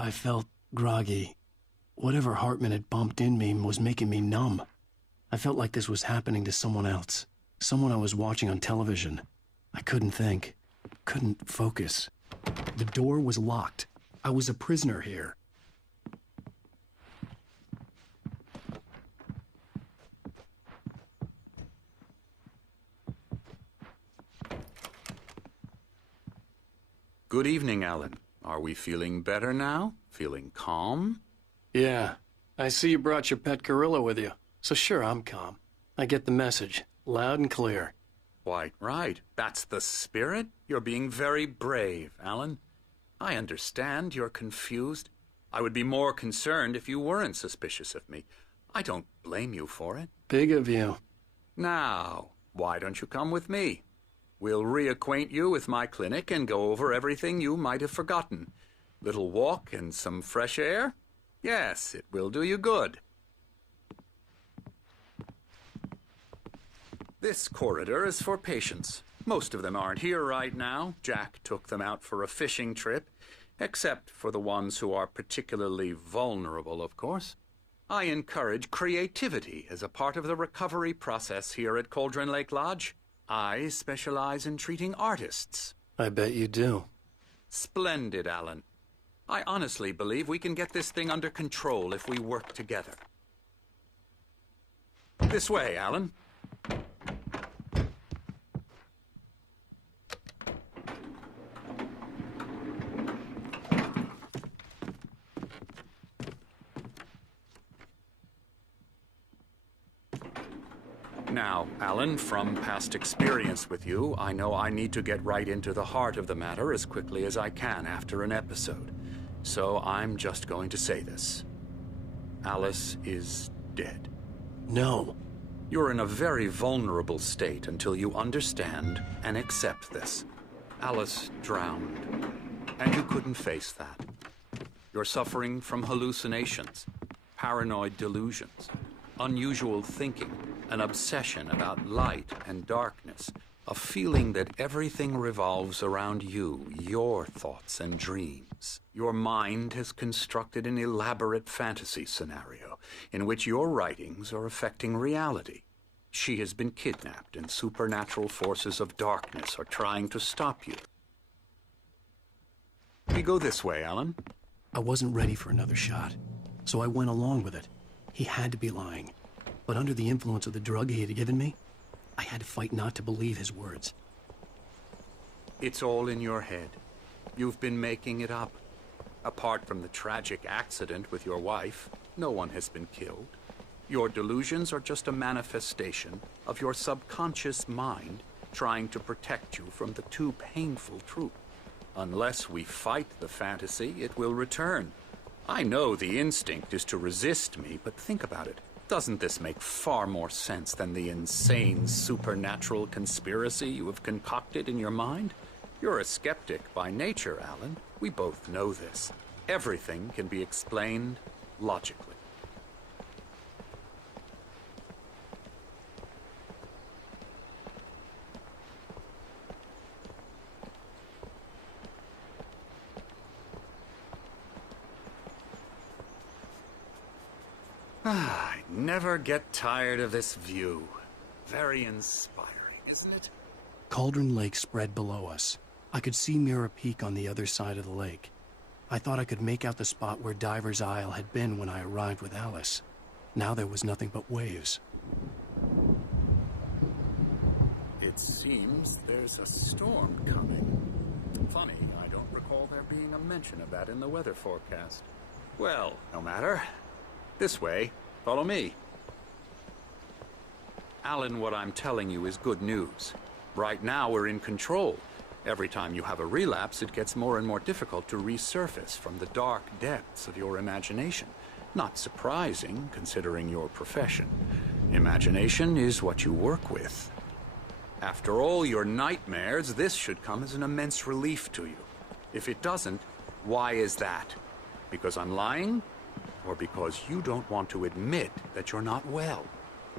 I felt groggy. Whatever Hartman had bumped in me was making me numb. I felt like this was happening to someone else. Someone I was watching on television. I couldn't think. Couldn't focus. The door was locked. I was a prisoner here. Good evening, Alan. Are we feeling better now? Feeling calm? Yeah. I see you brought your pet gorilla with you. So sure, I'm calm. I get the message. Loud and clear. Quite right. That's the spirit. You're being very brave, Alan. I understand you're confused. I would be more concerned if you weren't suspicious of me. I don't blame you for it. Big of you. Now, why don't you come with me? We'll reacquaint you with my clinic and go over everything you might have forgotten. Little walk and some fresh air? Yes, it will do you good. This corridor is for patients. Most of them aren't here right now. Jack took them out for a fishing trip, except for the ones who are particularly vulnerable, of course. I encourage creativity as a part of the recovery process here at Cauldron Lake Lodge. I specialize in treating artists. I bet you do. Splendid, Alan. I honestly believe we can get this thing under control if we work together. This way, Alan. Now, Alan, from past experience with you, I know I need to get right into the heart of the matter as quickly as I can after an episode. So I'm just going to say this. Alice is dead. No. You're in a very vulnerable state until you understand and accept this. Alice drowned, and you couldn't face that. You're suffering from hallucinations, paranoid delusions, unusual thinking, an obsession about light and darkness, a feeling that everything revolves around you, your thoughts and dreams. Your mind has constructed an elaborate fantasy scenario in which your writings are affecting reality. She has been kidnapped and supernatural forces of darkness are trying to stop you. We go this way, Alan. I wasn't ready for another shot, so I went along with it. He had to be lying. But under the influence of the drug he had given me, I had to fight not to believe his words. It's all in your head. You've been making it up. Apart from the tragic accident with your wife, no one has been killed. Your delusions are just a manifestation of your subconscious mind trying to protect you from the too painful truth. Unless we fight the fantasy, it will return. I know the instinct is to resist me, but think about it. Doesn't this make far more sense than the insane supernatural conspiracy you have concocted in your mind? You're a skeptic by nature, Alan. We both know this. Everything can be explained logically. I never get tired of this view. Very inspiring, isn't it? Cauldron Lake spread below us. I could see Mirror Peak on the other side of the lake. I thought I could make out the spot where Diver's Isle had been when I arrived with Alice. Now there was nothing but waves. It seems there's a storm coming. Funny, I don't recall there being a mention of that in the weather forecast. Well, no matter. This way. Follow me. Alan, what I'm telling you is good news. Right now, we're in control. Every time you have a relapse, it gets more and more difficult to resurface from the dark depths of your imagination. Not surprising, considering your profession. Imagination is what you work with. After all your nightmares, this should come as an immense relief to you. If it doesn't, why is that? Because I'm lying? Or because you don't want to admit that you're not well?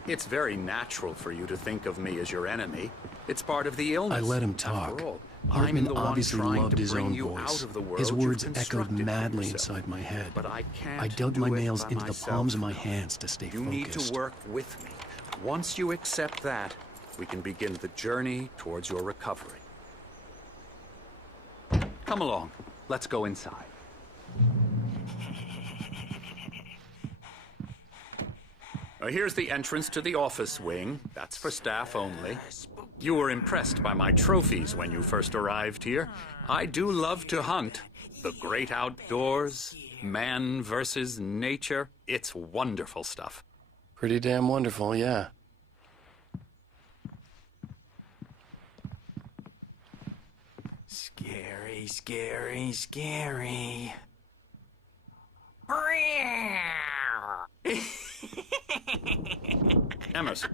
It's very natural for you to think of me as your enemy. It's part of the illness. I let him talk. After all, Hartman I'm the one obviously trying loved to his bring own you voice. out of the world His you've words echoed constructed for madly yourself. inside my head. But I can't I dug do my it nails by into the myself. palms of my hands to stay You focused. need to work with me. Once you accept that, we can begin the journey towards your recovery. Come along. Let's go inside. Here's the entrance to the office wing. That's for staff only. You were impressed by my trophies when you first arrived here. I do love to hunt. The great outdoors, man versus nature. It's wonderful stuff. Pretty damn wonderful, yeah. Scary, scary, scary. Emerson.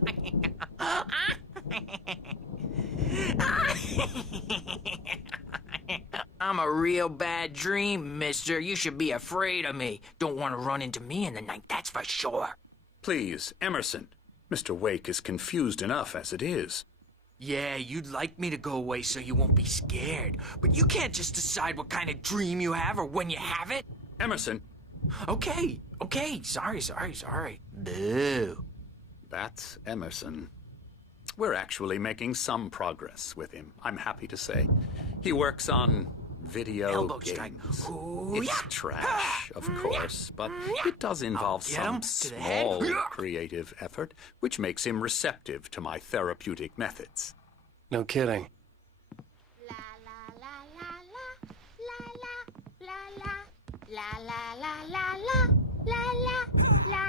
I'm a real bad dream, mister. You should be afraid of me. Don't want to run into me in the night, that's for sure. Please, Emerson. Mr. Wake is confused enough as it is. Yeah, you'd like me to go away so you won't be scared. But you can't just decide what kind of dream you have or when you have it. Emerson. Okay, sorry. Boo. That's Emerson. We're actually making some progress with him, I'm happy to say. He works on video Elbow strike. games. Ooh, It's yeah. trash, of course, but it does involve Get him some to the head. small creative effort, which makes him receptive to my therapeutic methods. No kidding. La la la la la la la la la la la la la la la la la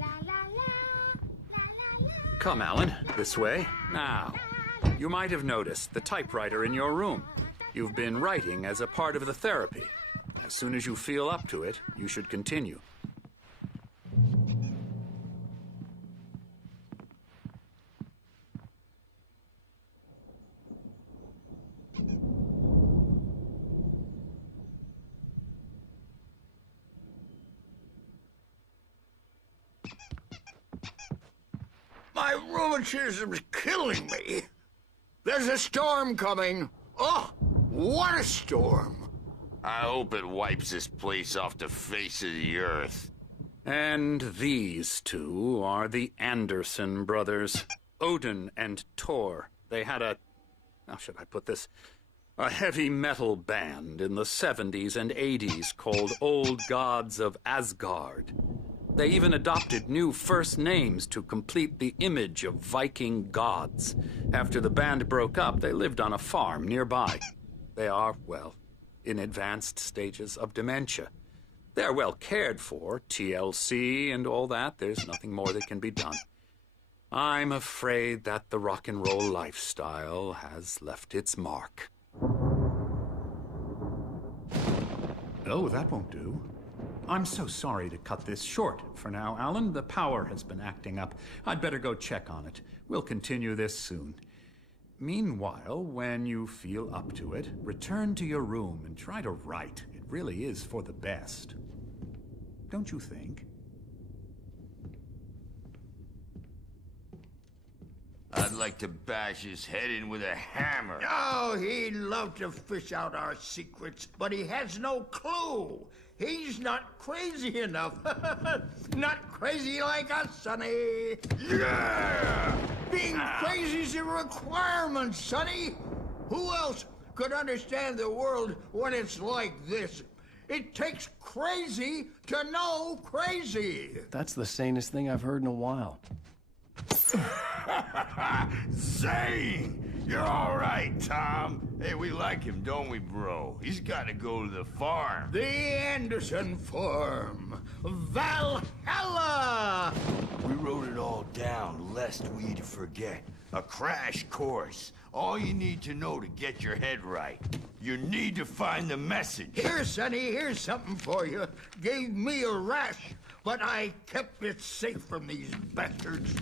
la la la. Come, Alan, this way. Now, you might have noticed the typewriter in your room. You've been writing as a part of the therapy. As soon as you feel up to it, you should continue. My rheumatism's killing me. There's a storm coming. Oh, what a storm. I hope it wipes this place off the face of the earth. And these two are the Anderson brothers, Odin and Tor. They had how should I put this? A heavy metal band in the 70s and 80s called Old Gods of Asgard. They even adopted new first names to complete the image of Viking gods. After the band broke up, they lived on a farm nearby. They are, well, in advanced stages of dementia. They're well cared for, TLC and all that. There's nothing more that can be done. I'm afraid that the rock and roll lifestyle has left its mark. Oh, that won't do. I'm so sorry to cut this short for now, Alan. The power has been acting up. I'd better go check on it. We'll continue this soon. Meanwhile, when you feel up to it, return to your room and try to write. It really is for the best. Don't you think? I'd like to bash his head in with a hammer. Oh, he'd love to fish out our secrets, but he has no clue. He's not crazy enough. Not crazy like us, Sonny. Yeah! Being crazy's a requirement, Sonny. Who else could understand the world when it's like this? It takes crazy to know crazy. That's the sanest thing I've heard in a while. Zane! You're all right, Tom. Hey, we like him, don't we, bro? He's got to go to the farm. The Anderson Farm. Valhalla! We wrote it all down, lest we forget. A crash course. All you need to know to get your head right. You need to find the message. Here, Sonny, here's something for you. Gave me a rash, but I kept it safe from these bastards.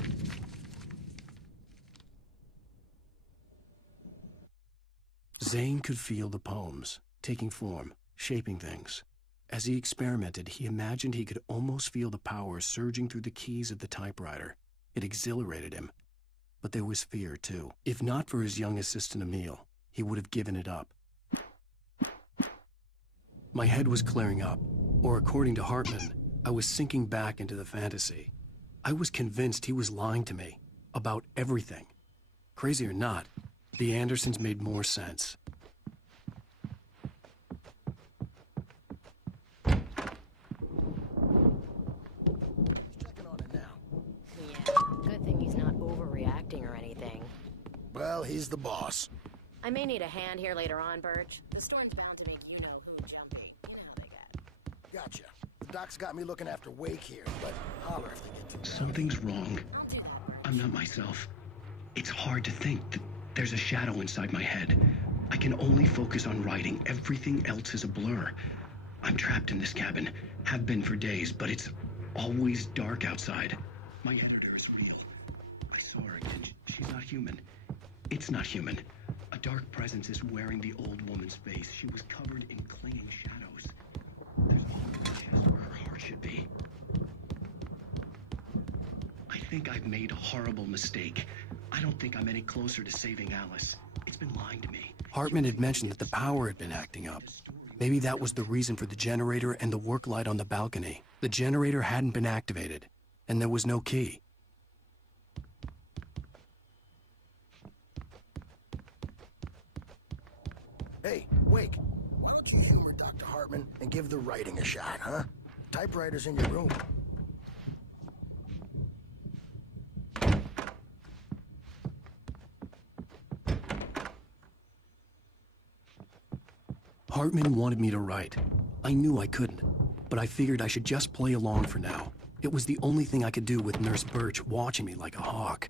Zane could feel the poems, taking form, shaping things. As he experimented, he imagined he could almost feel the power surging through the keys of the typewriter. It exhilarated him. but there was fear too. If not for his young assistant Emil, he would have given it up. My head was clearing up, or according to Hartman, I was sinking back into the fantasy. I was convinced he was lying to me about everything. Crazy or not, the Andersons made more sense. Checking on it now. Yeah, good thing he's not overreacting or anything. Well, he's the boss. I may need a hand here later on, Birch. The storm's bound to make you-know-who jumpy. You know how they get. Gotcha. The doc's got me looking after Wake here, but holler if they get to Something's wrong. I'm not myself. It's hard to think that there's a shadow inside my head. I can only focus on writing. Everything else is a blur. I'm trapped in this cabin. Have been for days, but it's always dark outside. My editor is real. I saw her again. She's not human. It's not human. A dark presence is wearing the old woman's face. She was covered in clinging shadows. There's all in her chest where her heart should be. I think I've made a horrible mistake. I don't think I'm any closer to saving Alice. It's been lying to me. Hartman had mentioned that the power had been acting up. Maybe that was the reason for the generator and the work light on the balcony. The generator hadn't been activated, and there was no key. Hey, Wake, why don't you humor Dr. Hartman and give the writing a shot, huh? Typewriter's in your room. Hartman wanted me to write. I knew I couldn't, but I figured I should just play along for now. It was the only thing I could do with Nurse Birch watching me like a hawk.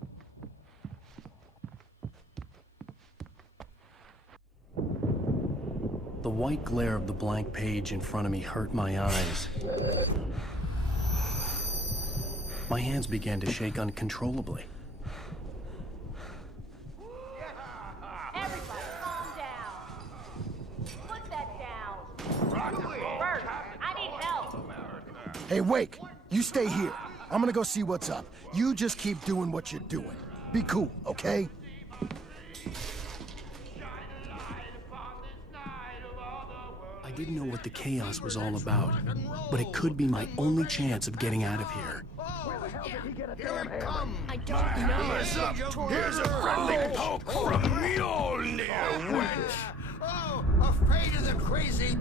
The white glare of the blank page in front of me hurt my eyes. My hands began to shake uncontrollably. Everybody, calm down. Put that down. Bert, I need help. Hey, Wake, you stay here. I'm gonna go see what's up. You just keep doing what you're doing. Be cool, okay? I didn't know what the chaos was all about, but it could be my only chance of getting out of here. Here it comes. I don't know. Here's a friendly poke from Mjolnir, wench! Oh, afraid of the crazy.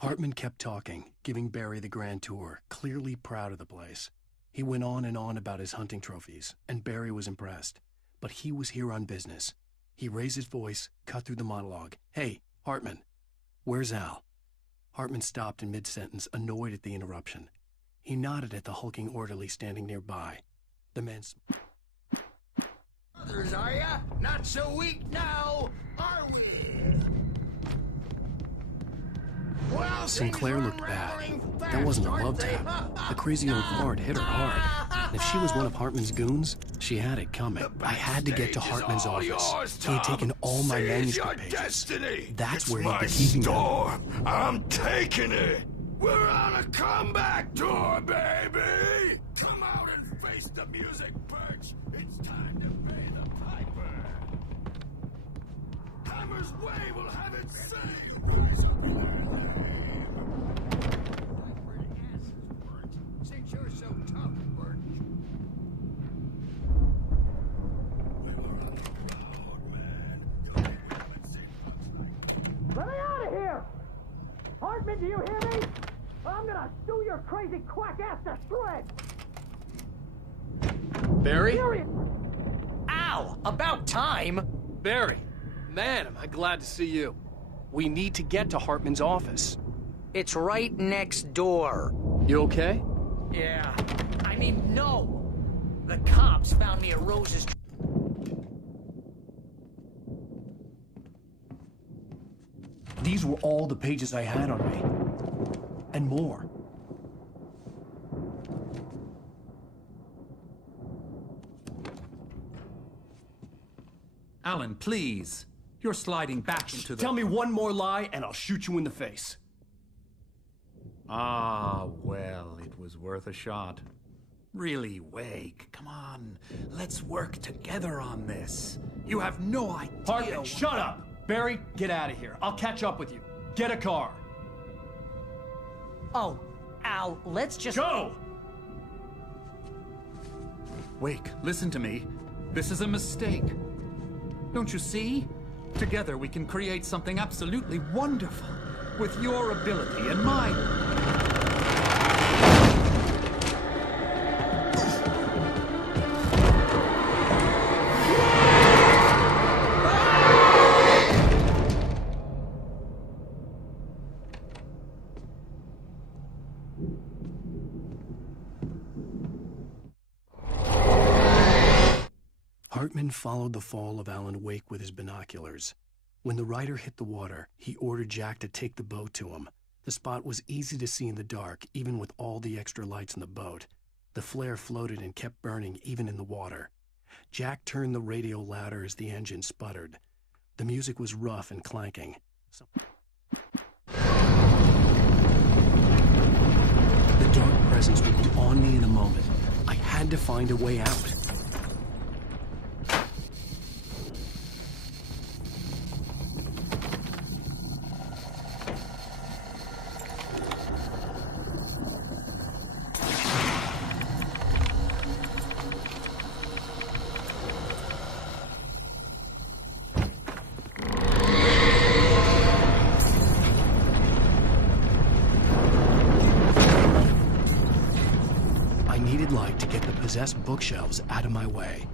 Hartman kept talking, giving Barry the grand tour, clearly proud of the place. He went on and on about his hunting trophies, and Barry was impressed. But he was here on business. He raised his voice, cut through the monologue. Hey, Hartman, where's Al? Hartman stopped in mid-sentence, annoyed at the interruption. He nodded at the hulking orderly standing nearby. The man... Others, are ya? Not so weak now, are we? Well, Sinclair things are looked bad. unraveling That fast, wasn't a aren't love they? tap. The crazy old fart hit her hard. And if she was one of Hartman's goons, she had it coming. I had to get to Hartman's office. He had taken all my manuscript pages. Destiny. That's It's where he'd my been keeping them. storm. I'm taking it. We're on a comeback tour, baby. Come out and face the music, Birch. It's time to pay the piper. Hammer's way will have it saved. Since you're so tough, Bert. Let me out of here! Hartman, do you hear me? I'm gonna sew your crazy quack ass to shreds! Barry? Serious! Ow! About time! Barry! Man, am I glad to see you. We need to get to Hartman's office. It's right next door. You okay? Yeah. I mean, no! The cops found me a Rose's... These were all the pages I had on me. And more. Alan, please. You're sliding back into the... Tell me one more lie and I'll shoot you in the face. Ah, well, it was worth a shot. Really, Wake, come on. Let's work together on this. You have no idea. Hartman, shut up! Barry, get out of here. I'll catch up with you. Get a car. Oh, Al, let's just... Go! Wake, listen to me. This is a mistake. Don't you see? Together we can create something absolutely wonderful. With your ability and mine. Hartman followed the fall of Alan Wake with his binoculars. When the rider hit the water, he ordered Jack to take the boat to him. The spot was easy to see in the dark, even with all the extra lights in the boat. The flare floated and kept burning even in the water. Jack turned the radio louder as the engine sputtered. The music was rough and clanking. The dark presence would be on me in a moment. I had to find a way out. Light to get the possessed bookshelves out of my way.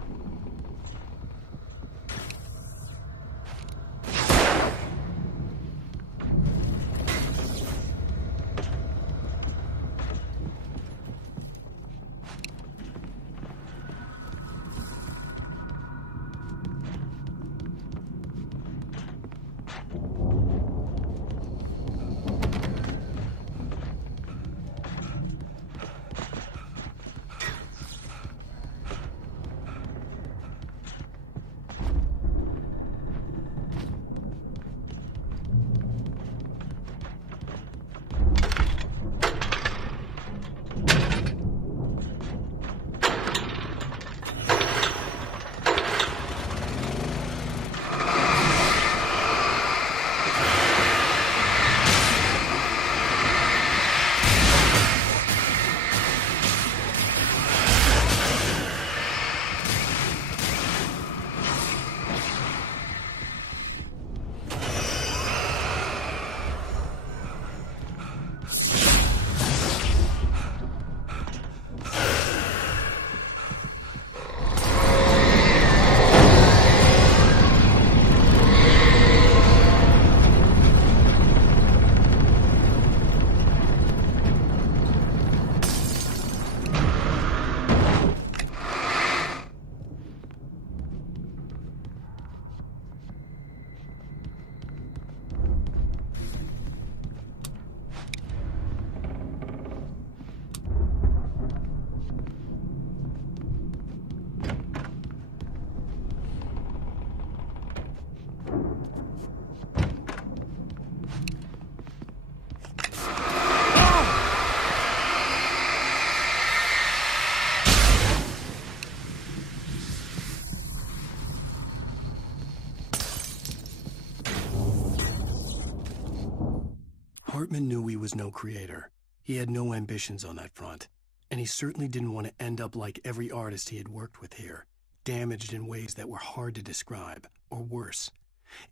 Hartman knew he was no creator. He had no ambitions on that front. And he certainly didn't want to end up like every artist he had worked with here, damaged in ways that were hard to describe, or worse.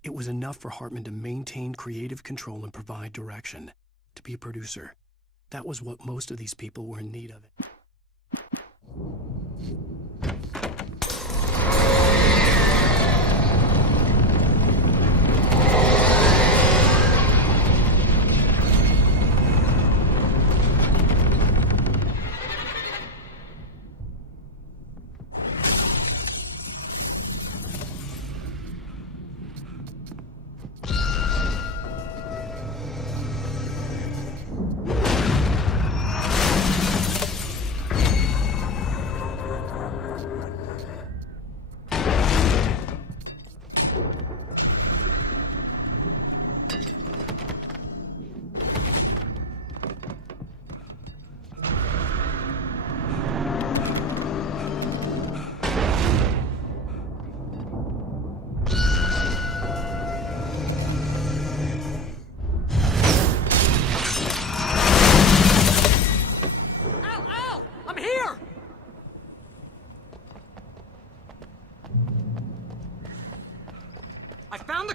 It was enough for Hartman to maintain creative control and provide direction, to be a producer. That was what most of these people were in need of.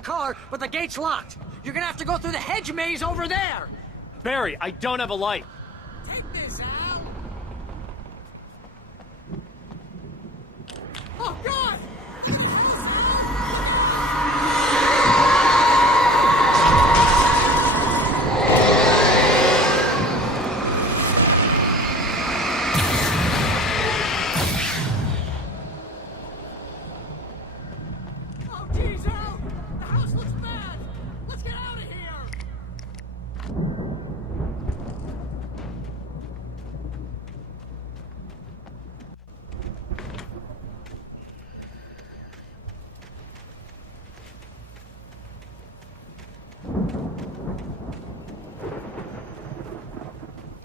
car, but the gate's locked. You're gonna have to go through the hedge maze over there. Barry, I don't have a light. Take this, Al. Oh, God! Oh, geez, Al! The house looks bad! Let's get out of here!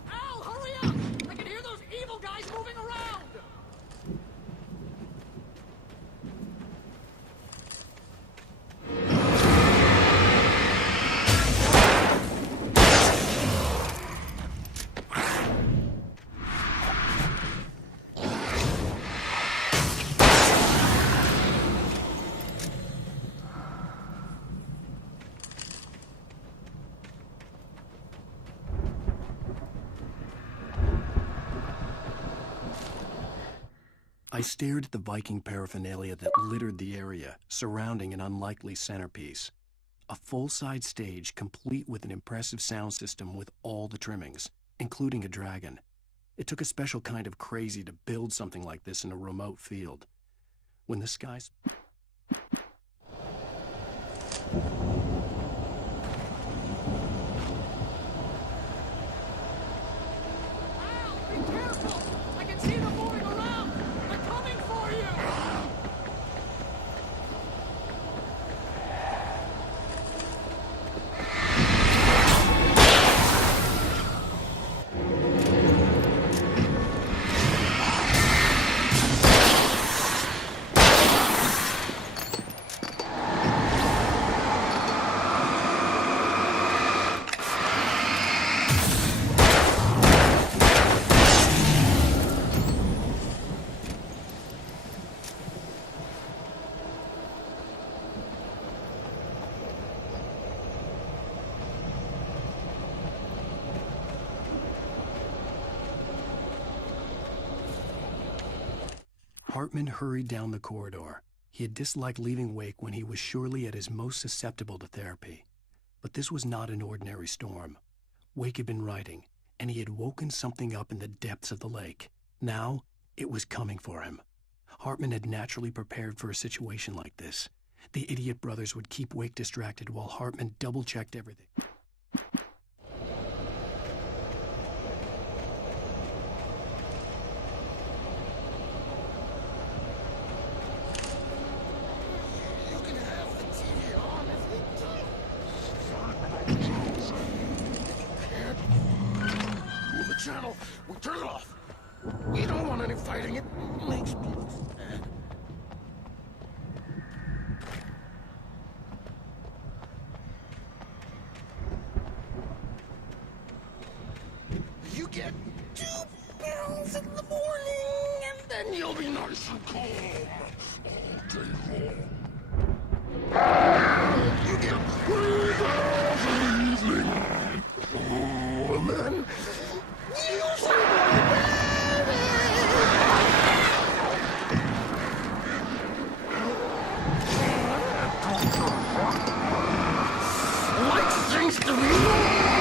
Al, hurry up! I can hear those evil guys moving around! I stared at the Viking paraphernalia that littered the area, surrounding an unlikely centerpiece. A full-size stage complete with an impressive sound system with all the trimmings, including a dragon. It took a special kind of crazy to build something like this in a remote field. When the skies... Al, be careful! I can see them moving around! They're coming for you! Hartman hurried down the corridor. He had disliked leaving Wake when he was surely at his most susceptible to therapy. But this was not an ordinary storm. Wake had been writing, and he had woken something up in the depths of the lake. Now, it was coming for him. Hartman had naturally prepared for a situation like this. The idiot brothers would keep Wake distracted while Hartman double-checked everything. Channel. We'll turn it off. We don't want any fighting. It makes people sad. You get 2 pills in the morning, and then you'll be nice and calm all day long. You get 3 pills in the evening. Oh, and then... Like things to be lost.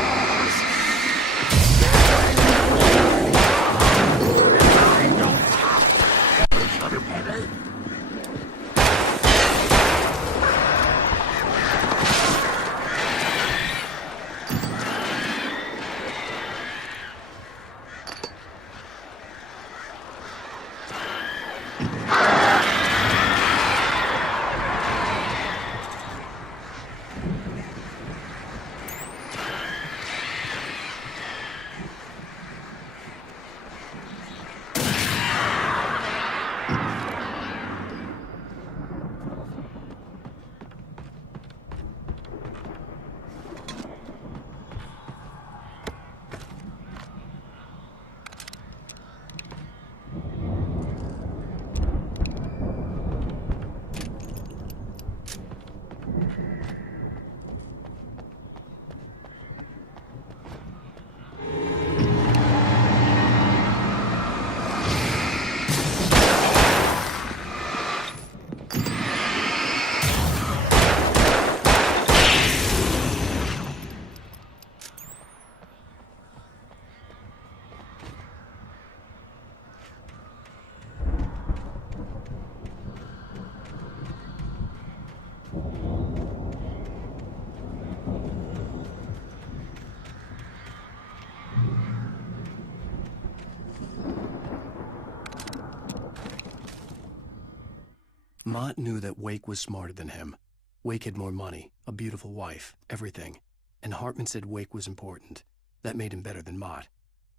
Mott knew that Wake was smarter than him. Wake had more money, a beautiful wife, everything. And Hartman said Wake was important. That made him better than Mott.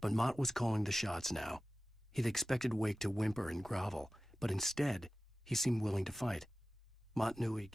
But Mott was calling the shots now. He'd expected Wake to whimper and grovel, but instead, he seemed willing to fight. Mott knew he...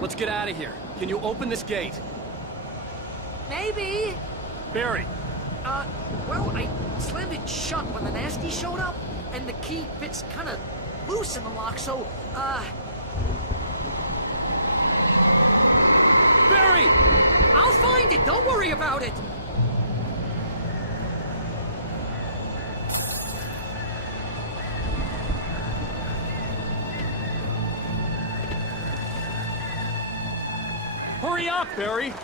Let's get out of here. Can you open this gate? Maybe. Barry! Well, I slammed it shut when the nasty showed up, and the key fits kind of loose in the lock, so, Barry! I'll find it! Don't worry about it! Hurry up, Barry!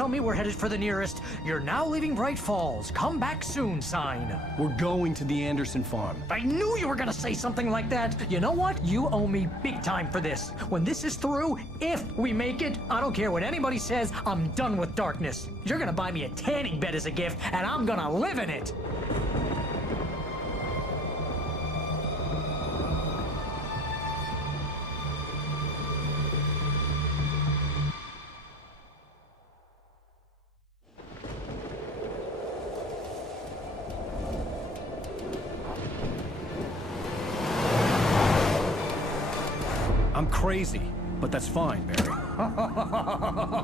tell me we're headed for the nearest "You're now leaving Bright Falls. Come back soon" sign. We're going to the Anderson farm. I knew you were gonna say something like that. You know what? You owe me big time for this. When this is through, if we make it, I don't care what anybody says, I'm done with darkness. You're gonna buy me a tanning bed as a gift, and I'm gonna live in it. I'm crazy, but that's fine, Barry.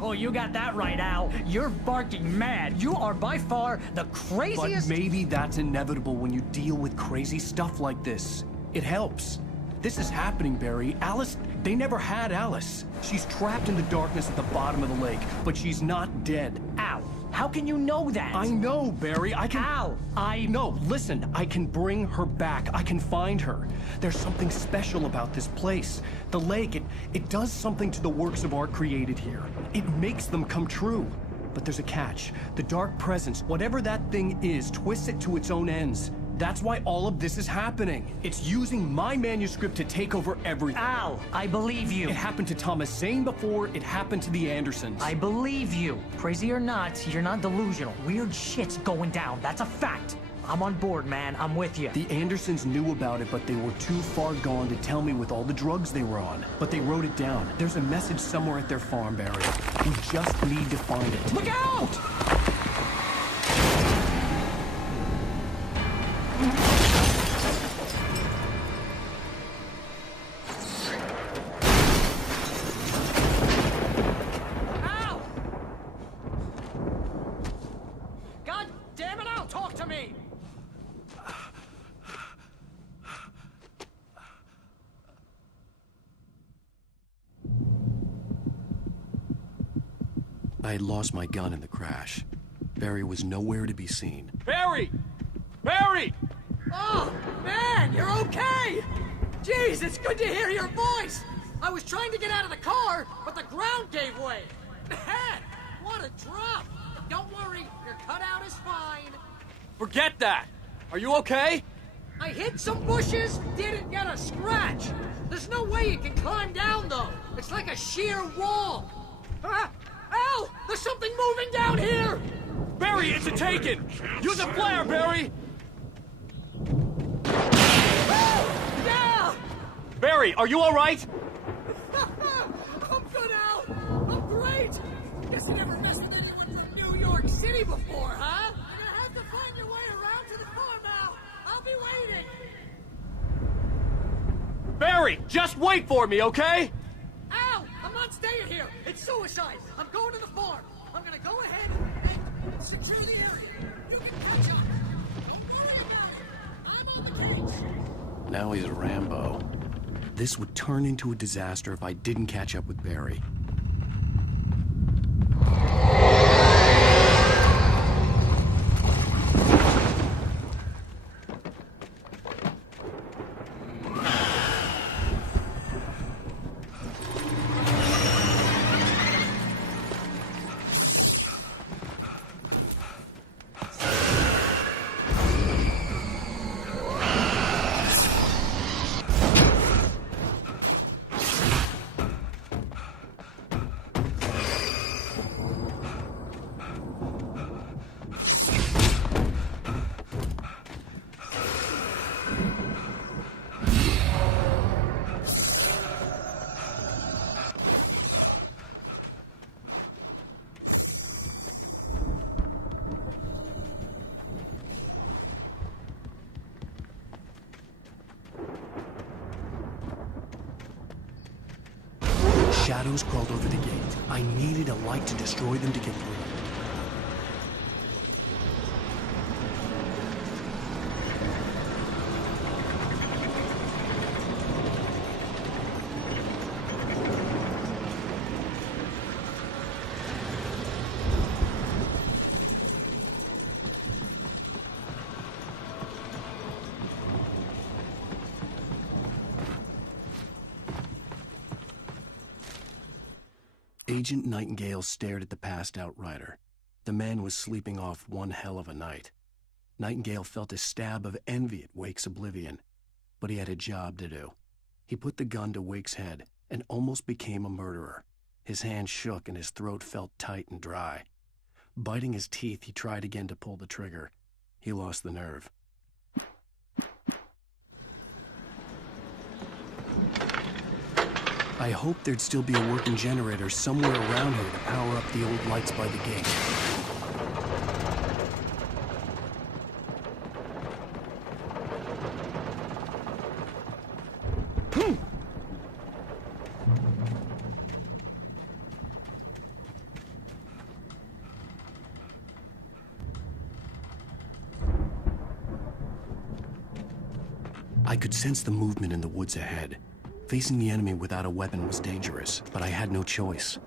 Oh, you got that right, Al. You're barking mad. You are by far the craziest... But maybe that's inevitable when you deal with crazy stuff like this. It helps. This is happening, Barry. Alice, they never had Alice. She's trapped in the darkness at the bottom of the lake, but she's not dead. Al, how can you know that? I know, Barry. I can... Al, No, listen. I can bring her back. I can find her. There's something special about this place. The lake, it does something to the works of art created here. It makes them come true. But there's a catch. The dark presence, whatever that thing is, twists it to its own ends. That's why all of this is happening. It's using my manuscript to take over everything. Al, I believe you. It happened to Thomas Zane before, it happened to the Andersons. I believe you. Crazy or not, you're not delusional. Weird shit's going down. That's a fact. I'm on board, man. I'm with you. The Andersons knew about it, but they were too far gone to tell me with all the drugs they were on. But they wrote it down. There's a message somewhere at their farm, Barry. We just need to find it. Look out! Ow! God damn it, Al, talk to me! I had lost my gun in the crash. Barry was nowhere to be seen. Barry! Barry! Oh, man, you're okay! Jeez, it's good to hear your voice! I was trying to get out of the car, but the ground gave way. Man, what a drop! Don't worry, your cutout is fine. Forget that! Are you okay? I hit some bushes, didn't get a scratch. There's no way you can climb down, though. It's like a sheer wall. Al, there's something moving down here! Barry, it's a taken! Use a flare, Barry! Yeah! Barry, are you all right? I'm good, Al. I'm great. Guess you never messed with anyone from New York City before, huh? You're gonna have to find your way around to the farm, Al. I'll be waiting. Barry, just wait for me, okay? Al, I'm not staying here. It's suicide. I'm going to the farm. I'm gonna go ahead and secure the area. You can catch on. Don't worry about it. I'm on the case. Now he's a Rambo. This would turn into a disaster if I didn't catch up with Barry. Shadows crawled over the gate. I needed a light to destroy them to get through. Agent Nightingale stared at the passed-out rider. The man was sleeping off one hell of a night. Nightingale felt a stab of envy at Wake's oblivion, but he had a job to do. He put the gun to Wake's head and almost became a murderer. His hand shook and his throat felt tight and dry. Biting his teeth, he tried again to pull the trigger. He lost the nerve. I hoped there'd still be a working generator somewhere around here to power up the old lights by the gate. I could sense the movement in the woods ahead. Facing the enemy without a weapon was dangerous, but I had no choice.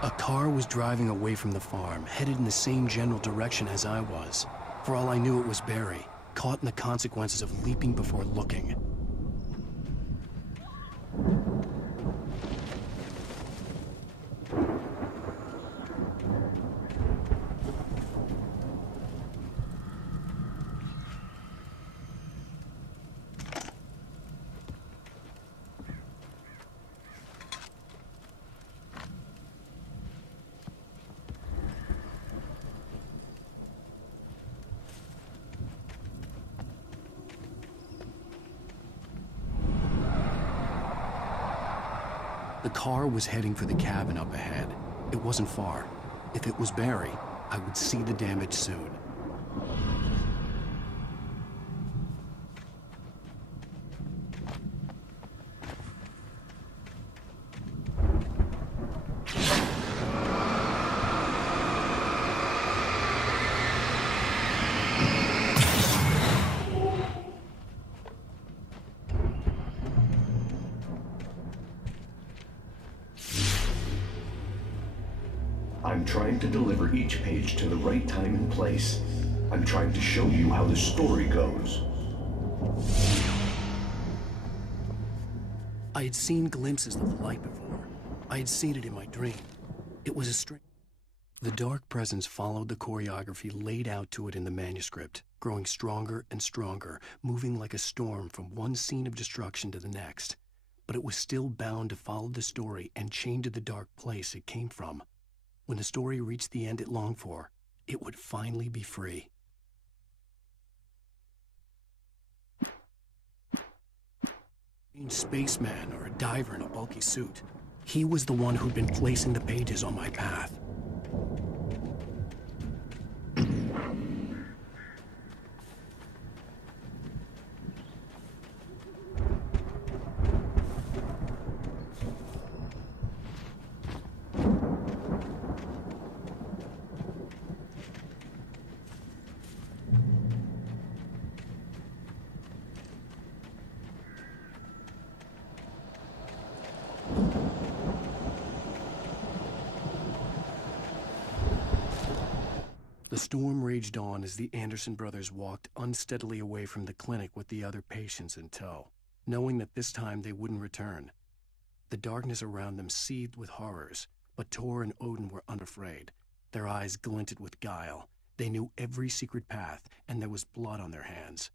A car was driving away from the farm, headed in the same general direction as I was. For all I knew, it was Barry, caught in the consequences of leaping before looking. The car was heading for the cabin up ahead. It wasn't far. If it was Barry, I would see the damage soon. I'm trying to deliver each page to the right time and place. I'm trying to show you how the story goes. I had seen glimpses of the light before. I had seen it in my dream. It was a strange... The dark presence followed the choreography laid out to it in the manuscript, growing stronger and stronger, moving like a storm from one scene of destruction to the next. But it was still bound to follow the story and chained to the dark place it came from. When the story reached the end it longed for, it would finally be free. A spaceman or a diver in a bulky suit. He was the one who'd been placing the pages on my path. The storm raged on as the Anderson brothers walked unsteadily away from the clinic with the other patients in tow. knowing that this time they wouldn't return. The darkness around them seethed with horrors, but Tor and Odin were unafraid. Their eyes glinted with guile. They knew every secret path, and there was blood on their hands.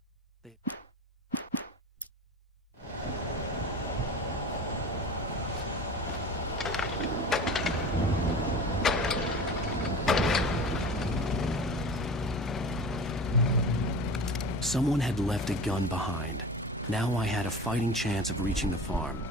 Someone had left a gun behind. Now I had a fighting chance of reaching the farm.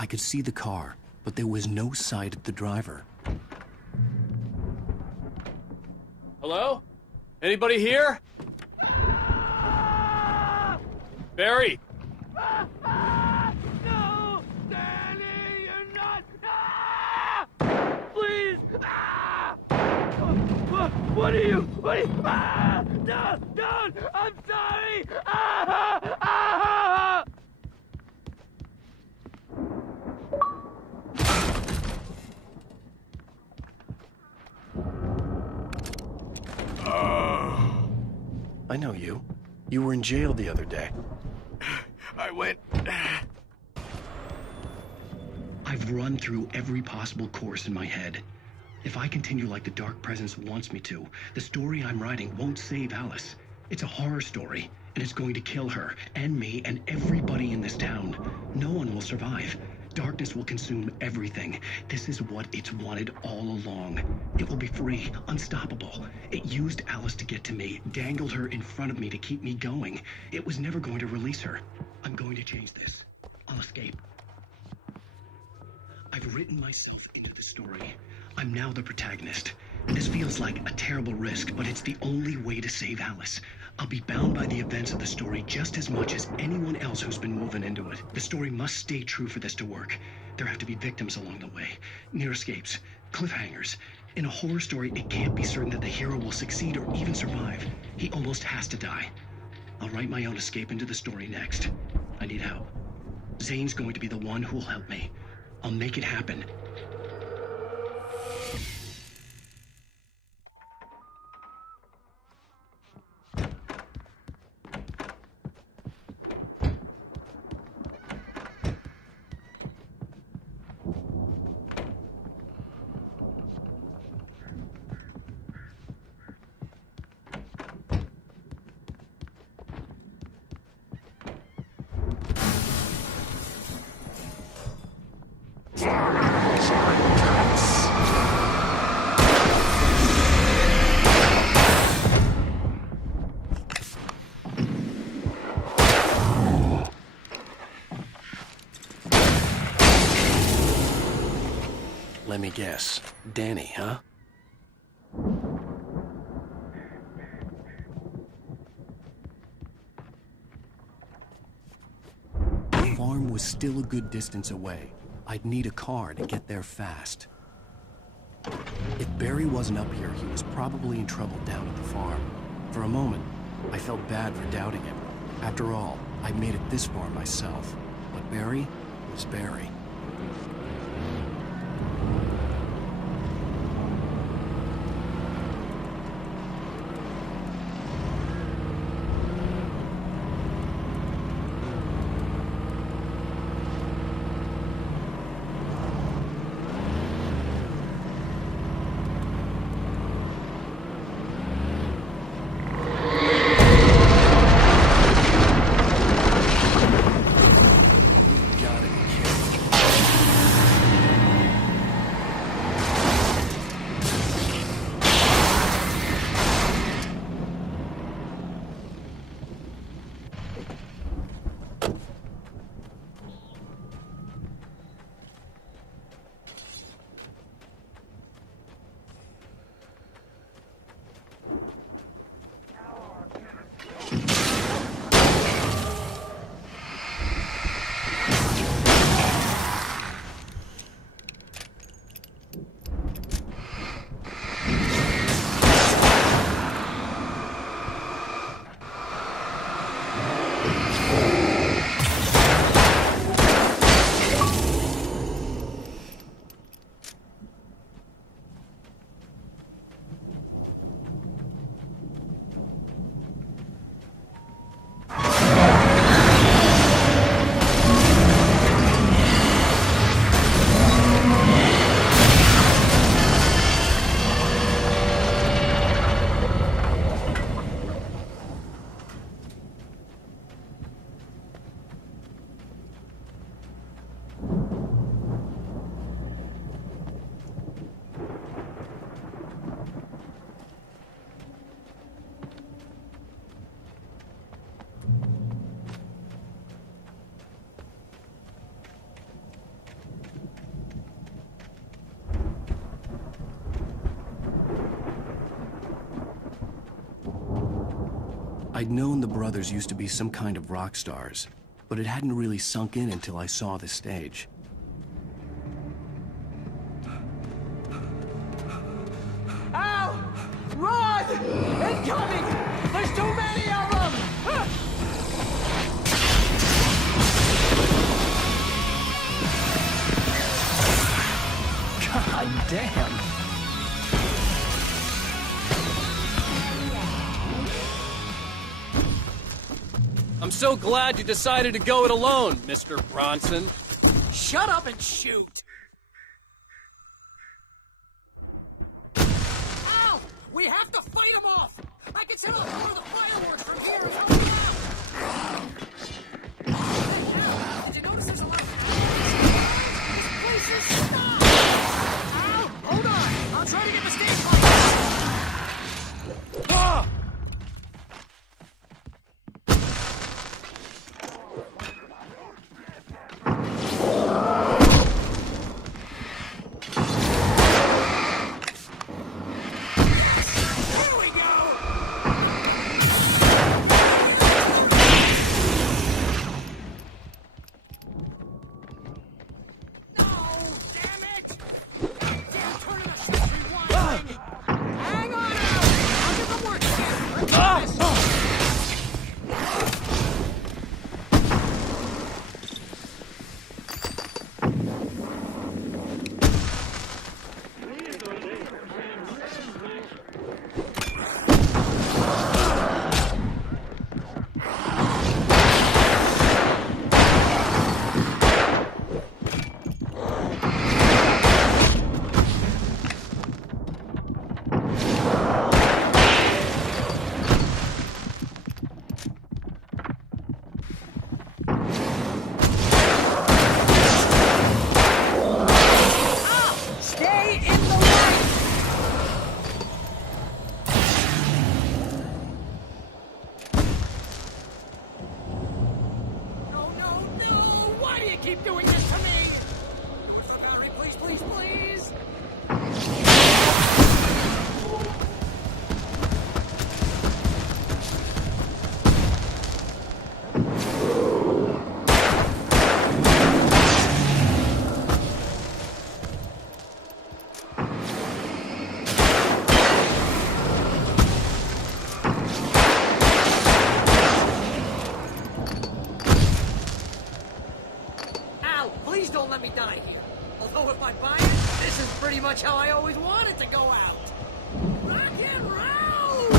I could see the car, but there was no sight of the driver. Hello? Anybody here? Barry! No! Danny, you're not! Please! What are you? Don't! I'm sorry! I know you. You were in jail the other day. I went... I've run through every possible course in my head. If I continue like the Dark Presence wants me to, the story I'm writing won't save Alice. It's a horror story, and it's going to kill her, and me, and everybody in this town. No one will survive. Darkness will consume everything. This is what it's wanted all along. It will be free, unstoppable. It used Alice to get to me, dangled her in front of me to keep me going. It was never going to release her. I'm going to change this. I'll escape. I've written myself into the story. I'm now the protagonist. This feels like a terrible risk, but it's the only way to save Alice. I'll be bound by the events of the story just as much as anyone else who's been woven into it. The story must stay true for this to work. There have to be victims along the way, near escapes, cliffhangers. In a horror story, it can't be certain that the hero will succeed or even survive. He almost has to die. I'll write my own escape into the story next. I need help. Zane's going to be the one who'll help me. I'll make it happen. Let me guess. Danny, huh? The farm was still a good distance away. I'd need a car to get there fast. If Barry wasn't up here, he was probably in trouble down at the farm. For a moment, I felt bad for doubting him. After all, I made it this far myself. But Barry was Barry. I'd known the brothers used to be some kind of rock stars, but it hadn't really sunk in until I saw the stage. Ow! Run! Incoming! There's too many of them! God damn! I'm so glad you decided to go it alone, Mr. Bronson. Shut up and shoot! Ow! We have to fight them off! I can set off more of the fireworks from here and help them out! Did you notice there's a lot of this place is stopped! Ow! Hold on! I'll try to get the stage light! Ah! pretty much how I always wanted to go out. Rock and roll! Woo!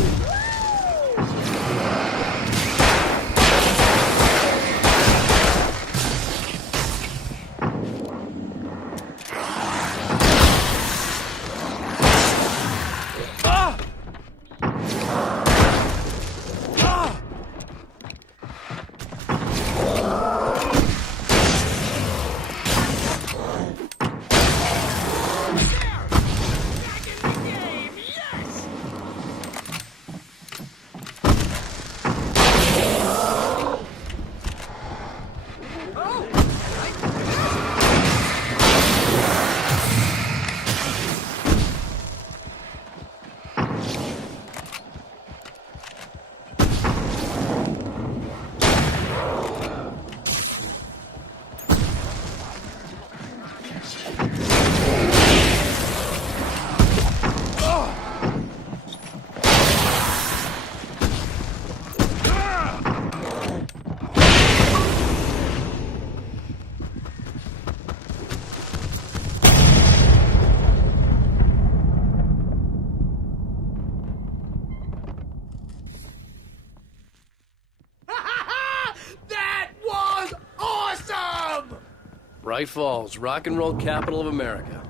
Bright Falls, rock and roll capital of America.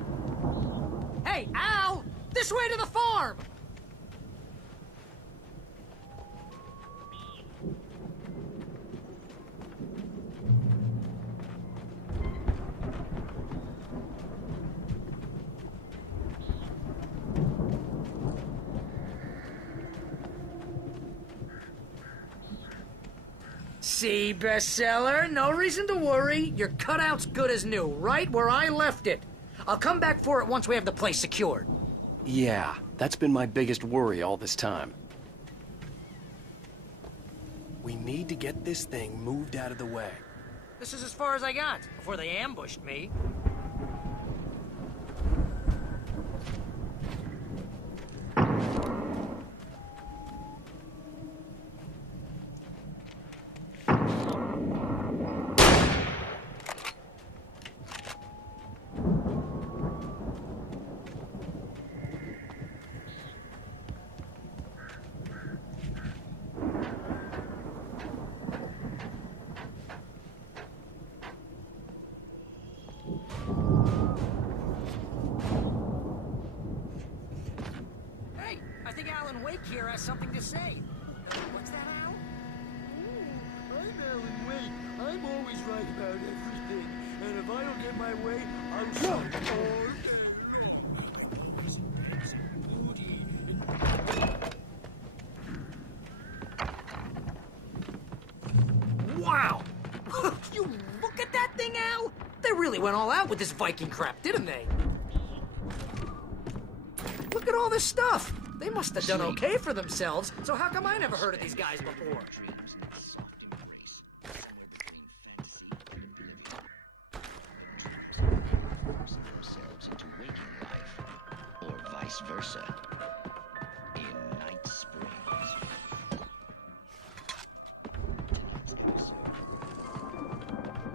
Hey, Al! This way to the farm! See, bestseller? No reason to worry. Your cutout's good as new, right where I left it. I'll come back for it once we have the place secured. Yeah, that's been my biggest worry all this time. We need to get this thing moved out of the way. This is as far as I got, before they ambushed me. Here has something to say. What's that, Al? I'm Alan Wake. I'm always right about everything. And if I don't get my way, I'm sorry all day. Wow! You look at that thing, Al? They really went all out with this Viking crap, didn't they? Look at all this stuff. They must have done okay for themselves, so how come I never heard of these guys before? Or vice versa. In Night Springs.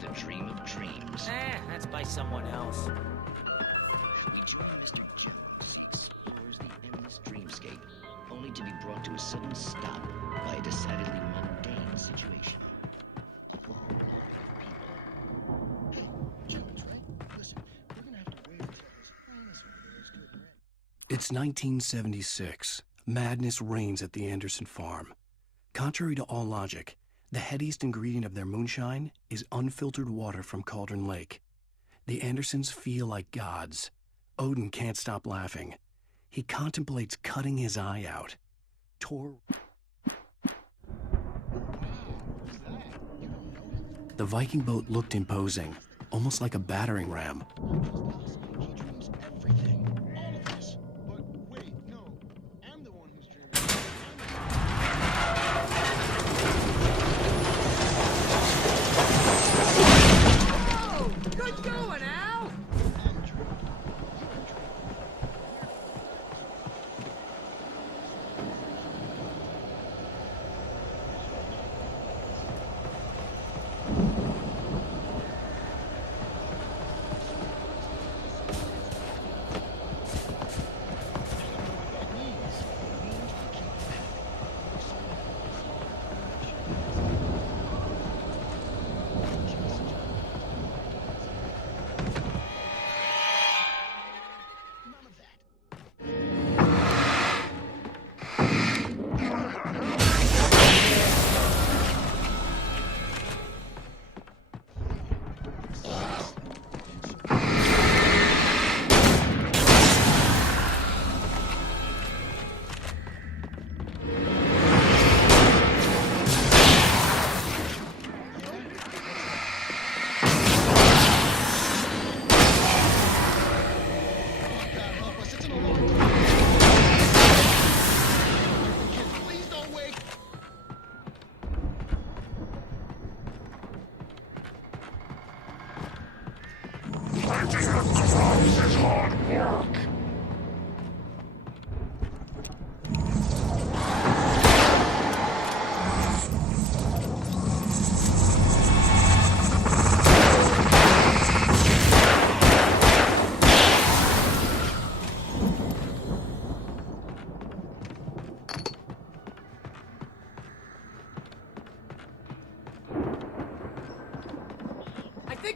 The Dream of Dreams. That's by someone else. Only to be brought to a sudden stop by a decidedly mundane situation. A long line of people. Hey, Jones, right? Listen, we're gonna have to wait until his Highness over there is good and ready. It's 1976. Madness reigns at the Anderson farm. Contrary to all logic, the headiest ingredient of their moonshine is unfiltered water from Cauldron Lake. The Andersons feel like gods. Odin can't stop laughing. He contemplates cutting his eye out. The Viking boat looked imposing, almost like a battering ram. Oh, good going, Al!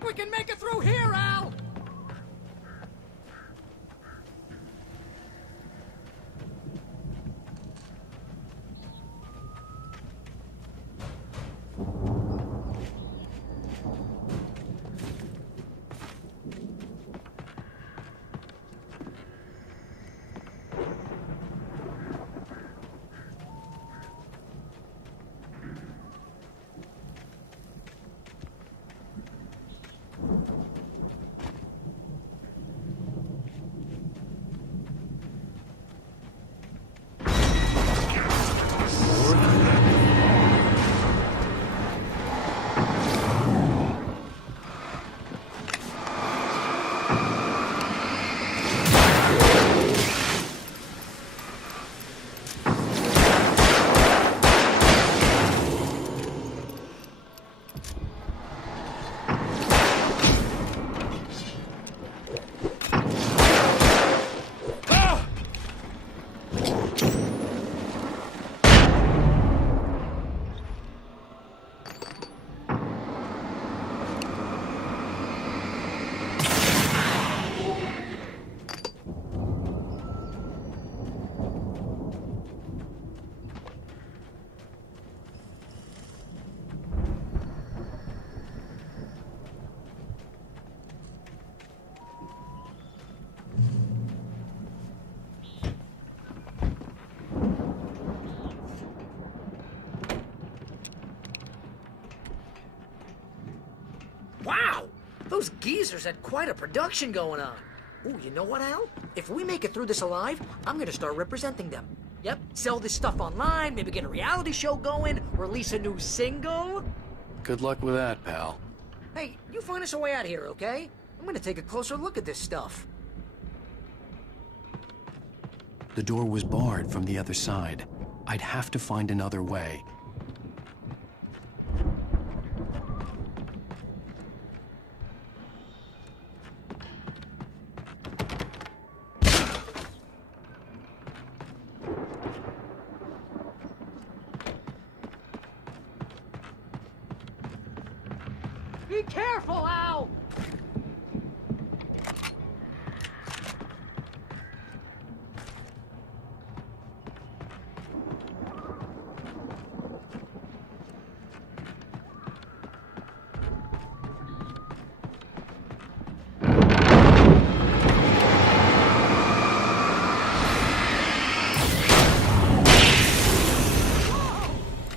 we can make it through here, Al! Wow! Those geezers had quite a production going on. Ooh, you know what, Al? If we make it through this alive, I'm gonna start representing them. Yep, sell this stuff online, maybe get a reality show going, release a new single. Good luck with that, pal. Hey, you find us a way out of here, okay? I'm gonna take a closer look at this stuff. The door was barred from the other side. I'd have to find another way. Be careful, Al!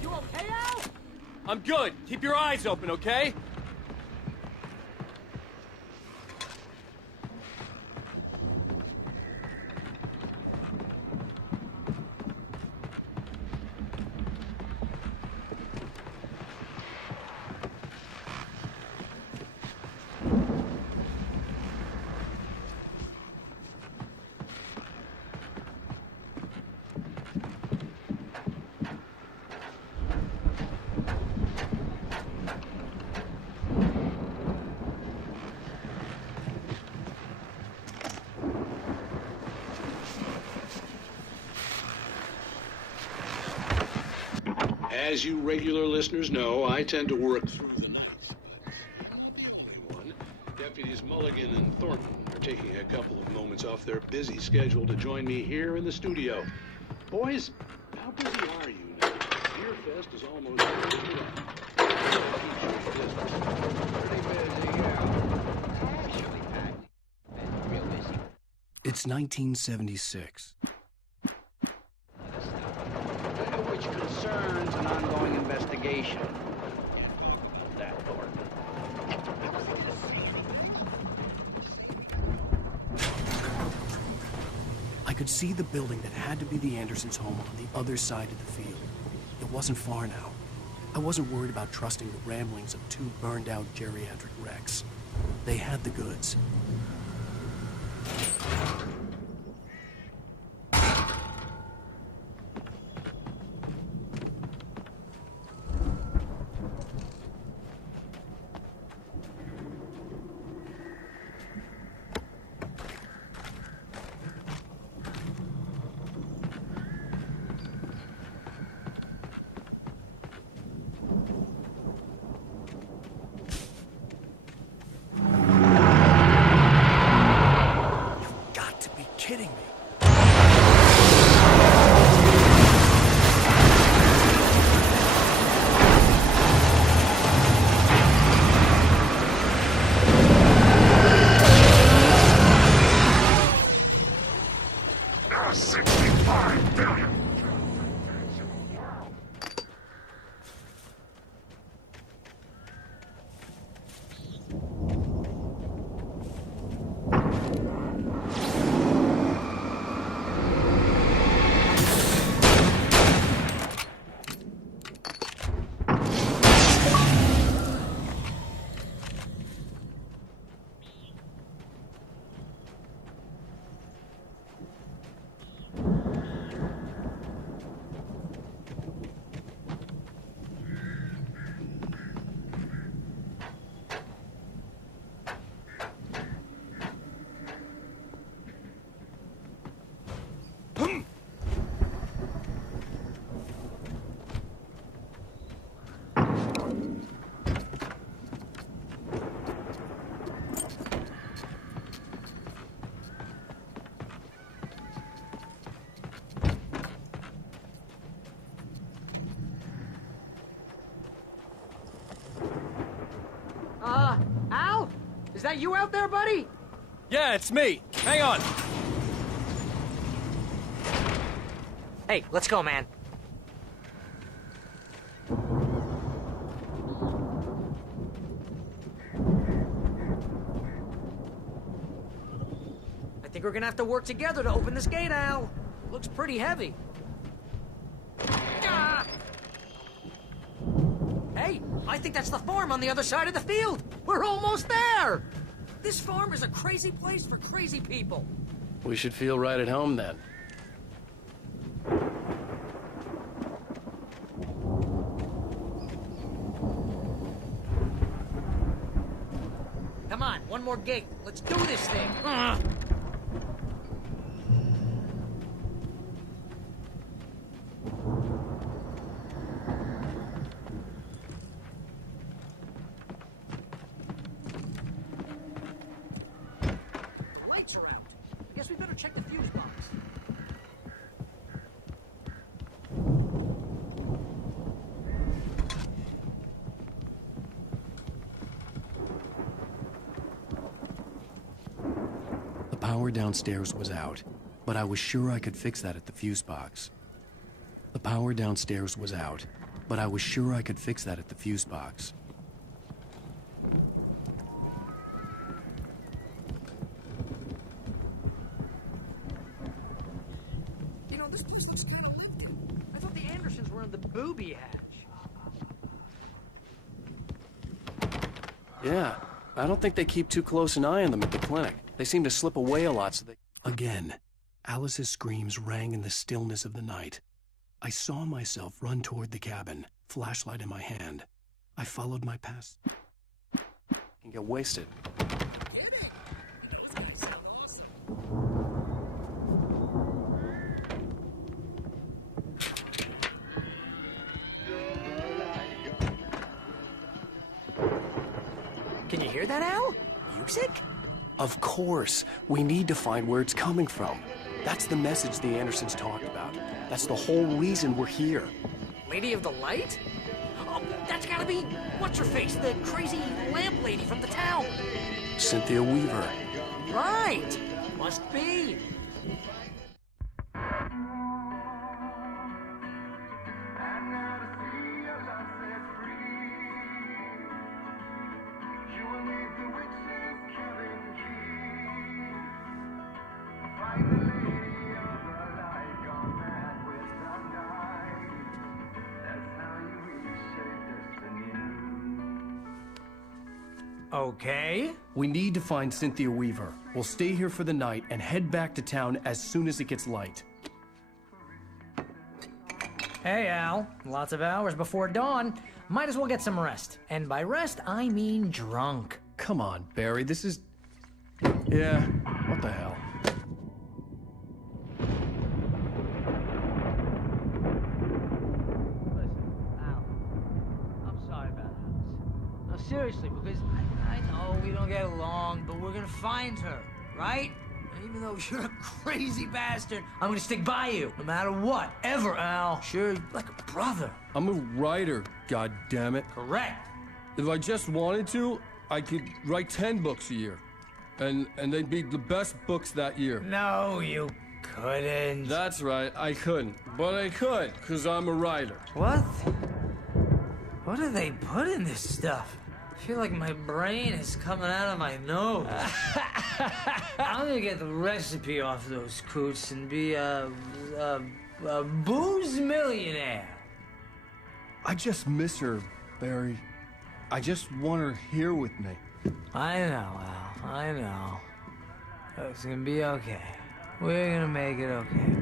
You okay, Al? I'm good. Keep your eyes open, okay? As you regular listeners know, I tend to work through the nights, but I'm not the only one. Deputies Mulligan and Thornton are taking a couple of moments off their busy schedule to join me here in the studio. Boys, how busy are you now? Beer Fest is almost finished up. Pretty busy, yeah. Actually, Pat, been real busy. It's 1976. Which concerns an ongoing investigation. That Thornton. I could see the building that had to be the Andersons' home on the other side of the field. It wasn't far now. I wasn't worried about trusting the ramblings of two burned-out geriatric wrecks. They had the goods. kidding me. Al? Is that you out there, buddy? Yeah, it's me. Hang on. Hey, let's go, man. I think we're gonna have to work together to open this gate, Al. Looks pretty heavy. Ah! Hey, I think that's the farm on the other side of the field. We're almost there. This farm is a crazy place for crazy people. We should feel right at home then. Come on, one more gate. Let's do this thing. Lights are out. I guess we better check the fuse box. The power downstairs was out, but I was sure I could fix that at the fuse box. The power downstairs was out, but I was sure I could fix that at the fuse box. You know, this place looks kind of empty. I thought the Andersons were in the booby hatch. Yeah, I don't think they keep too close an eye on them at the clinic. They seem to slip away a lot, so they... Again, Alice's screams rang in the stillness of the night. I saw myself run toward the cabin, flashlight in my hand. I followed my path and get wasted. Can you hear that, Al? Music? Of course. We need to find where it's coming from. That's the message the Andersons talked about. That's the whole reason we're here. Lady of the Light? Oh, that's gotta be... What's-her-face? The crazy lamp lady from the town. Cynthia Weaver. Right. Must be. Okay. We need to find Cynthia Weaver. We'll stay here for the night and head back to town as soon as it gets light. Hey, Al. Lots of hours before dawn. Might as well get some rest. And by rest, I mean drunk. Come on, Barry, this is... Yeah, what the hell? Seriously, because I know we don't get along, but we're gonna find her, right? Even though you're a crazy bastard, I'm gonna stick by you, no matter what, ever, Al. Sure, like a brother. I'm a writer, goddammit. Correct. If I just wanted to, I could write 10 books a year. And they'd be the best books that year. No, you couldn't. That's right, I couldn't. But I could, because I'm a writer. What? What do they put in this stuff? I feel like my brain is coming out of my nose. I'm gonna get the recipe off those coots and be a booze millionaire. I just miss her, Barry. I just want her here with me. I know, Al. I know. It's gonna be okay. We're gonna make it okay.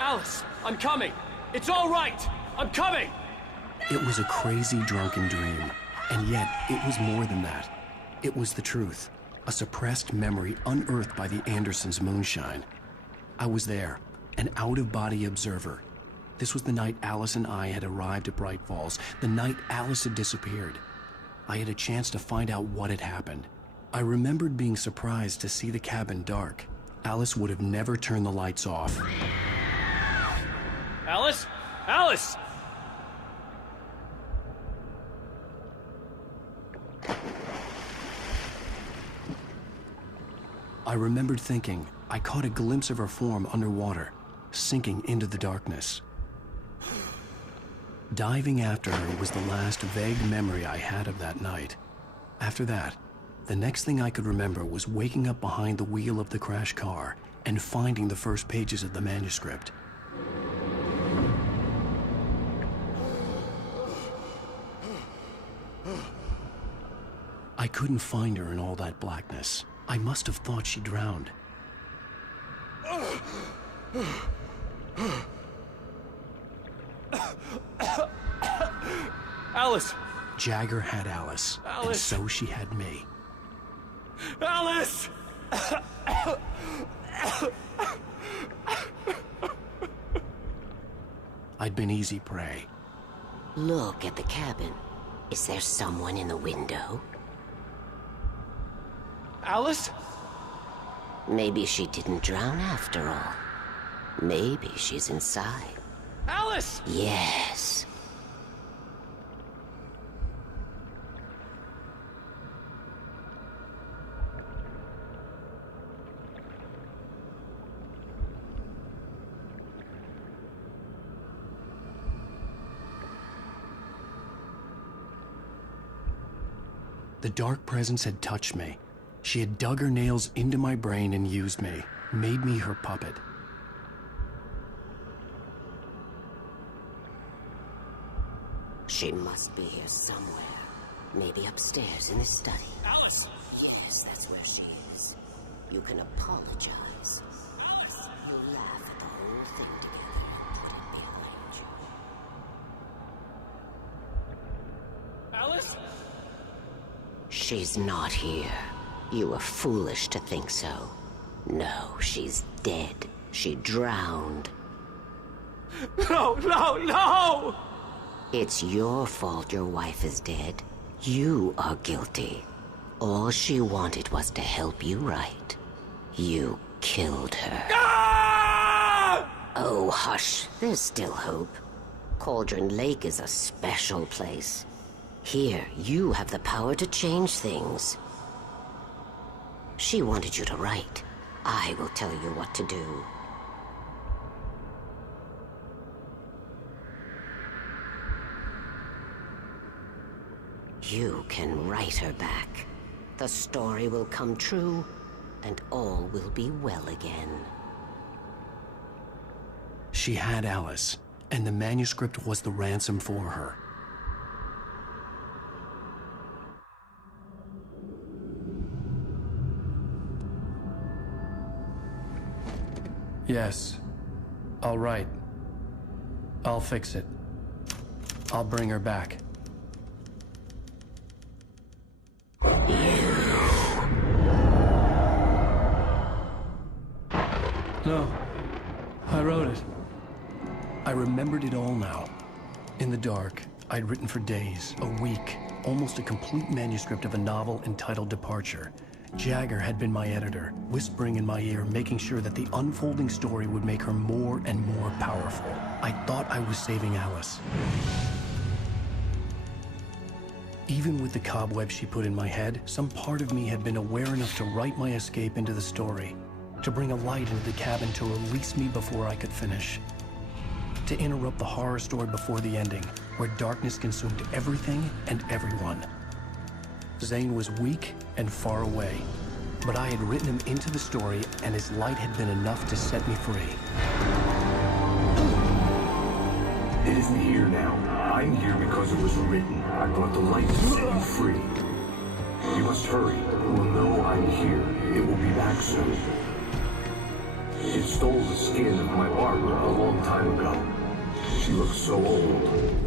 Alice, I'm coming. It's all right. I'm coming. It was a crazy, drunken dream, and yet it was more than that. It was the truth, a suppressed memory unearthed by the Andersons' moonshine. I was there, an out-of-body observer. This was the night Alice and I had arrived at Bright Falls, the night Alice had disappeared. I had a chance to find out what had happened. I remembered being surprised to see the cabin dark. Alice would have never turned the lights off. Alice? Alice! I remembered thinking I caught a glimpse of her form underwater, sinking into the darkness. Diving after her was the last vague memory I had of that night. After that, the next thing I could remember was waking up behind the wheel of the crashed car and finding the first pages of the manuscript. I couldn't find her in all that blackness. I must have thought she drowned. Alice! Jagger had Alice, Alice. and so she had me. Alice! I'd been easy prey. Look at the cabin. Is there someone in the window? Alice? Maybe she didn't drown after all. Maybe she's inside. Alice! Yes. The dark presence had touched me. She had dug her nails into my brain and used me, made me her puppet. She must be here somewhere. Maybe upstairs in the study. Alice! Yes, that's where she is. You can apologize. Alice! You'll laugh at the whole thing together and put it behind you. Alice? She's not here. You were foolish to think so. No, she's dead. She drowned. No, no, no! It's your fault your wife is dead. You are guilty. All she wanted was to help you right. You killed her. Ah! Oh, hush. There's still hope. Cauldron Lake is a special place. Here, you have the power to change things. She wanted you to write. I will tell you what to do. You can write her back. The story will come true, and all will be well again. She had Alice, and the manuscript was the ransom for her. Yes. All right. I'll fix it. I'll bring her back. No. I wrote it. I remembered it all now. In the dark, I'd written for days, a week, almost a complete manuscript of a novel entitled Departure. Jagger had been my editor, whispering in my ear, making sure that the unfolding story would make her more and more powerful. I thought I was saving Alice. Even with the cobweb she put in my head, some part of me had been aware enough to write my escape into the story, to bring a light into the cabin to release me before I could finish, to interrupt the horror story before the ending, where darkness consumed everything and everyone. Zane was weak and far away, but I had written him into the story, and his light had been enough to set me free. It isn't here now. I'm here because it was written. I brought the light to set you free. You must hurry. It will know I'm here. It will be back soon. It stole the skin of my barber a long time ago. She looks so old.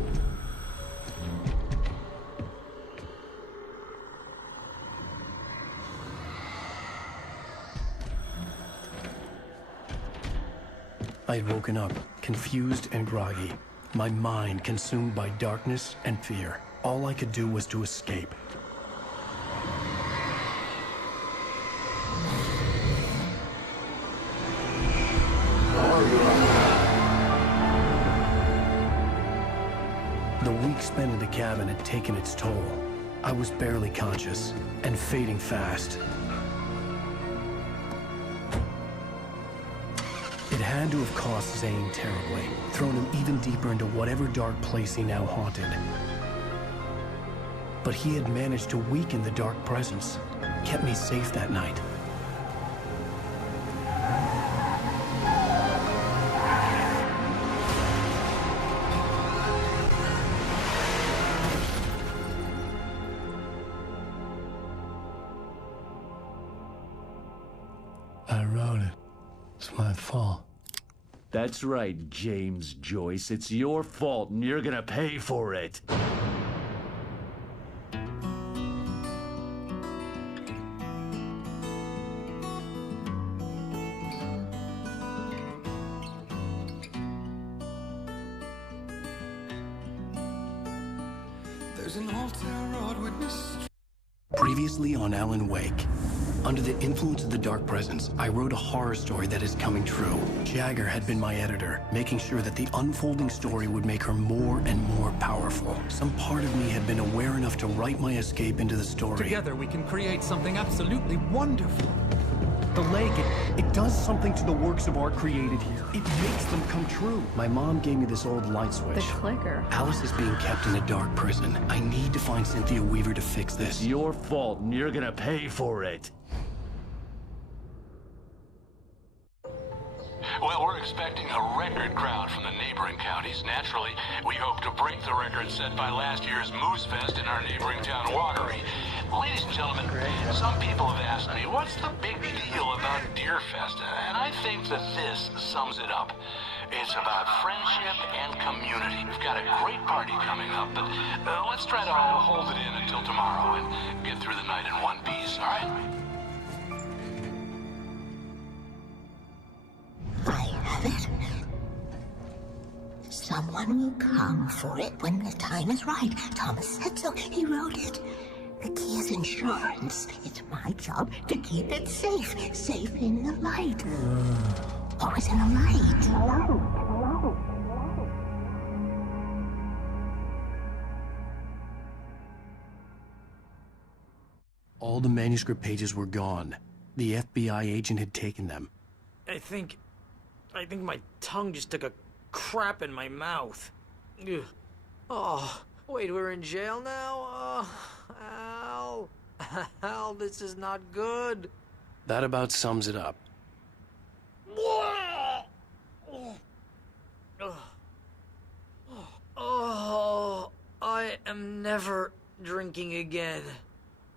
I had woken up, confused and groggy, my mind consumed by darkness and fear. All I could do was to escape. The week spent in the cabin had taken its toll. I was barely conscious, and fading fast. It had to have cost Zane terribly, thrown him even deeper into whatever dark place he now haunted. But he had managed to weaken the dark presence, kept me safe that night. I wrote it. It's my fault. That's right, James Joyce. It's your fault, and you're gonna pay for it. There's an old town road with mystery. Previously on Alan Wake. Under the influence of the dark presence, I wrote a horror story that is coming true. Jagger had been my editor, making sure that the unfolding story would make her more and more powerful. Some part of me had been aware enough to write my escape into the story. Together we can create something absolutely wonderful. The lake, it does something to the works of art created here. It makes them come true. My mom gave me this old light switch. The clicker. Alice is being kept in a dark prison. I need to find Cynthia Weaver to fix this. It's your fault, and you're gonna pay for it. Well, we're expecting a record crowd from the neighboring counties. Naturally, we hope to break the record set by last year's Moose Fest in our neighboring town, Watery. Ladies and gentlemen, some people have asked me, what's the big deal about Deer Fest? And I think that this sums it up. It's about friendship and community. We've got a great party coming up, but let's try to hold it in until tomorrow and get through the night in one piece, all right? I have it. Someone will come for it when the time is right. Thomas said so. He wrote it. The key is insurance. It's my job to keep it safe. Safe in the light. Always in the light. All the manuscript pages were gone. The FBI agent had taken them. I think my tongue just took a crap in my mouth. Ugh. Oh, Wait, we're in jail now? Al. Al, this is not good. That about sums it up. Oh, I am never drinking again.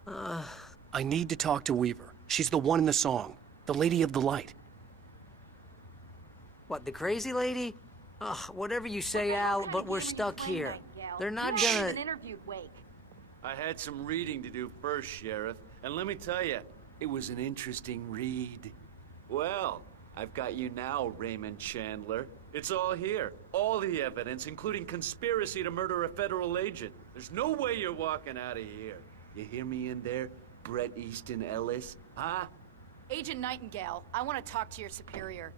I need to talk to Weaver. She's the one in the song. The Lady of the Light. What, the crazy lady? Ugh, whatever you say, Al, but we're stuck here. They're not gonna... I had some reading to do first, Sheriff, and let me tell you, it was an interesting read. Well, I've got you now, Raymond Chandler. It's all here. All the evidence, including conspiracy to murder a federal agent. There's no way you're walking out of here. You hear me in there, Bret Easton Ellis? Huh? Agent Nightingale, I want to talk to your superior.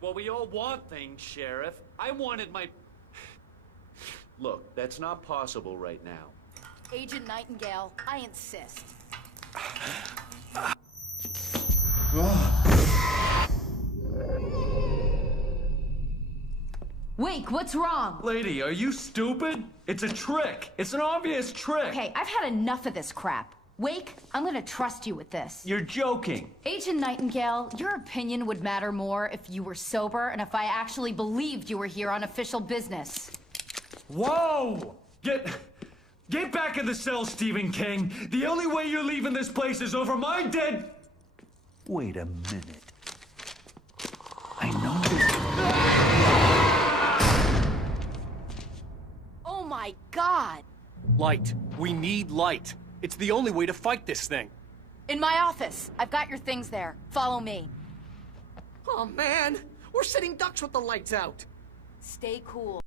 Well, we all want things, Sheriff. I wanted my... Look, that's not possible right now. Agent Nightingale, I insist. Wake, what's wrong? Lady, are you stupid? It's a trick. It's an obvious trick. Okay, I've had enough of this crap. Wake, I'm gonna trust you with this. You're joking. Agent Nightingale, your opinion would matter more if you were sober and if I actually believed you were here on official business. Whoa! Get back in the cell, Stephen King. The only way you're leaving this place is over my dead... Wait a minute. I know this... Oh my God! Light. We need light. It's the only way to fight this thing. In my office. I've got your things there. Follow me. Oh man, we're sitting ducks with the lights out. Stay cool.